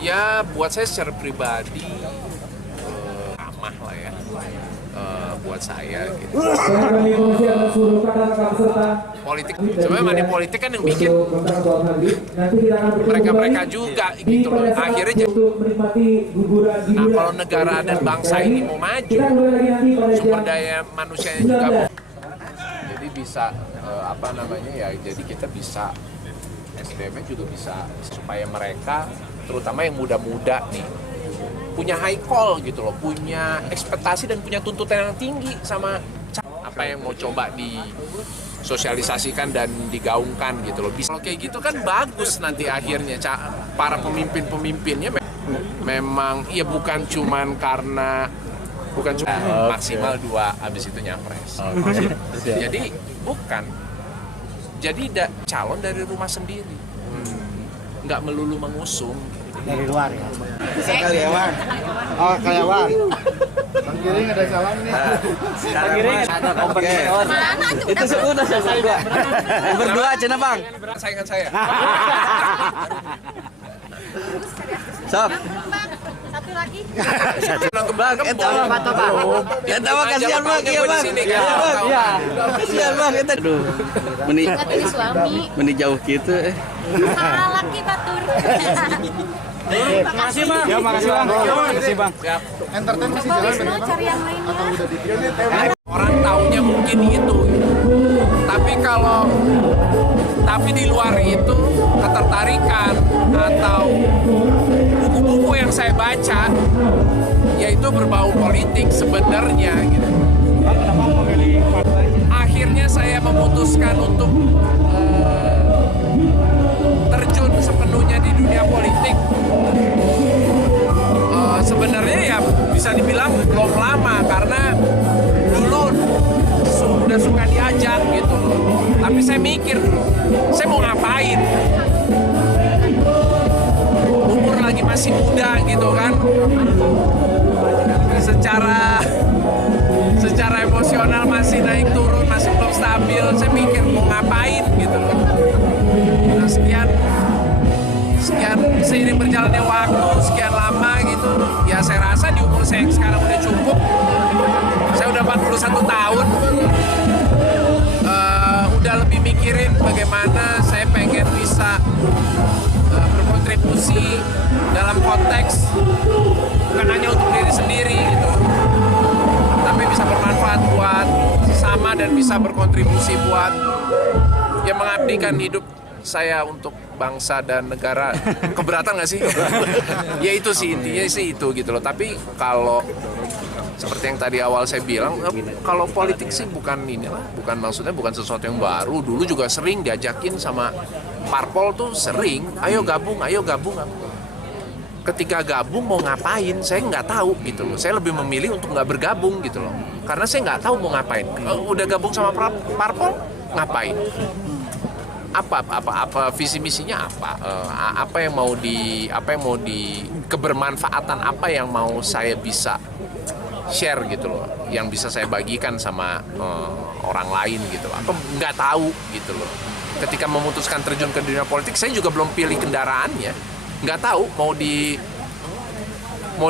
Ya buat saya secara pribadi ramah lah ya, buat saya gitu. Politik, sebenarnya money politik kan yang bikin mereka juga gitu loh. Akhirnya nah kalau negara dan bangsa ini mau maju, sumber daya manusianya juga. Jadi bisa jadi kita bisa SDM juga bisa supaya mereka terutama yang muda-muda nih punya high call gitu loh, punya ekspektasi dan punya tuntutan yang tinggi sama apa yang mau coba disosialisasikan dan digaungkan gitu loh. Kalau kayak gitu kan bagus nanti akhirnya para pemimpin-pemimpinnya memang ya bukan cuma maksimal 2 abis itu nyapres. Jadi bukan. Jadi calon dari rumah sendiri, nggak melulu mengusung. Dari luar ya? Bisa karyawan. Oh, karyawan. Bang Giring ada salam nih. Bang Giring ada kompetitor. Itu sudah selesai gua. Berdua aja Bang. Saingan saya. Sok. Satu lagi. Bang, Eta mah kasihan Bang, iya Bang. Iya. Kasihan Bang eta. Aduh. Ini suami. Meni jauh gitu. Salah laki batur. Makasih Bang. Ya makasih Bang. Makasih Bang. Entertain masih Coba jalan Wisnu cari yang lainnya. orang taunya mungkin itu. Tapi di luar itu ketertarikan atau buku-buku yang saya baca yaitu berbau politik sebenarnya gitu. Akhirnya saya memutuskan untuk terjun sepenuhnya di dunia politik. Sebenarnya ya bisa dibilang belum lama karena dulu sudah suka diajak gitu. Tapi saya mikir dulu, saya mau ngapain? Umur lagi masih muda gitu kan. Secara emosional masih naik turun, masih belum stabil. Saya mikir mau ngapain gitu. Nah, sekian seiring berjalannya waktu sekian lama gitu. Ya saya rasa di umur saya yang sekarang udah cukup. Saya udah 41 tahun. Udah lebih mikirin bagaimana saya pengen bisa berkontribusi dalam konteks bukan hanya untuk diri sendiri gitu, tapi bisa bermanfaat buat sesama dan bisa berkontribusi buat ya mengabdikan hidup saya untuk bangsa dan negara. Keberatan nggak sih? Ya itu sih intinya sih itu gitu loh. Tapi kalau seperti yang tadi awal saya bilang, kalau politik sih maksudnya bukan sesuatu yang baru. Dulu juga sering diajakin sama parpol tuh sering, ayo gabung. Ketika gabung mau ngapain, saya nggak tahu gitu loh. Saya lebih memilih untuk nggak bergabung gitu loh, karena saya nggak tahu mau ngapain. Udah gabung sama parpol ngapain? Apa visi misinya apa yang mau di kebermanfaatan apa yang mau saya bisa share gitu loh, yang bisa saya bagikan sama orang lain gitu, apa nggak tahu gitu loh. Ketika memutuskan terjun ke dunia politik, saya juga belum pilih kendaraannya, nggak tahu mau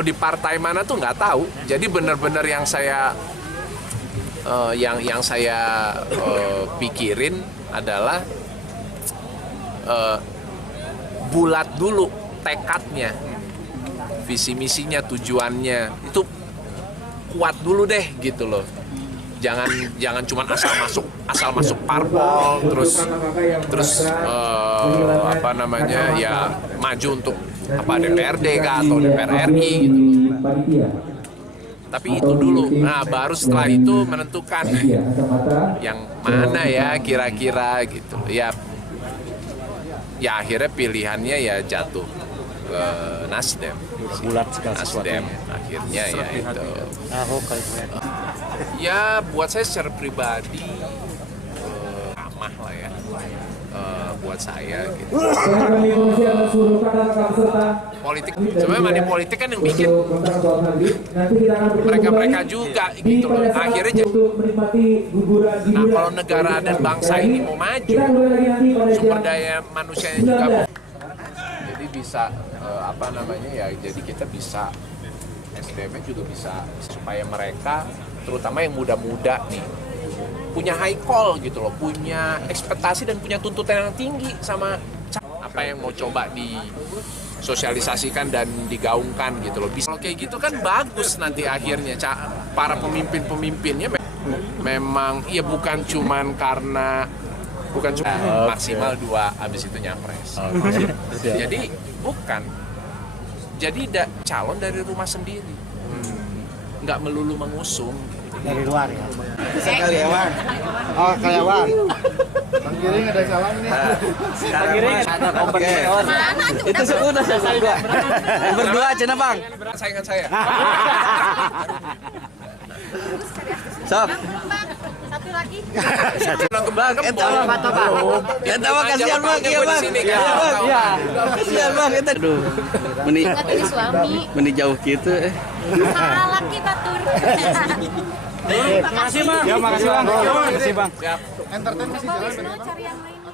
di partai mana tuh nggak tahu. Jadi benar-benar yang saya pikirin adalah bulat dulu tekadnya, visi misinya, tujuannya itu kuat dulu deh gitu loh. Jangan cuma asal masuk parpol terus ya maju untuk DPRD kah atau DPR RI gitu loh. Tapi itu dulu. Nah, baru setelah itu menentukan yang mana ya kira-kira gitu. Ya akhirnya pilihannya ya jatuh ke Nasdem. Bulat sekali Nasdem akhirnya ya itu. Ahok kali ya. Ya buat saya secara pribadi ramah lah ya, buat saya gitu. Politik, sebenarnya money politik kan yang bikin mereka juga gitu loh. Akhirnya nah kalau negara dan bangsa ini mau maju, sumber daya manusianya juga jadi bisa apa namanya ya, jadi kita bisa SDM juga bisa supaya mereka terutama yang muda-muda nih punya high call gitu loh, punya ekspektasi dan punya tuntutan yang tinggi sama apa yang mau coba disosialisasikan dan digaungkan gitu loh. Kalau kayak gitu kan bagus nanti akhirnya para pemimpin-pemimpinnya memang ya bukan cuma maksimal 2 habis itu nyapres. Jadi bukan. Jadi calon dari rumah sendiri. Nggak melulu mengusung. Dari luar ya. Bisa karyawan. Oh, karyawan. Bang Giring ada salam nih. Bang Giring ada kompetitor. Itu sudah selesai gua. Berdua cina Bang. Saingan saya. Sok. Satu lagi. Kembang Eta mah kata Bang. Eta mah kasihan Bang, iya Bang. Iya. Kasihan Bang eta. Aduh. Meni Ingat ini suami. meni jauh gitu Salah lagi batur. Makasih Bang. Ya makasih Bang. Makasih Bang. Siap. Entertain masih jalan. Cari yang lainnya.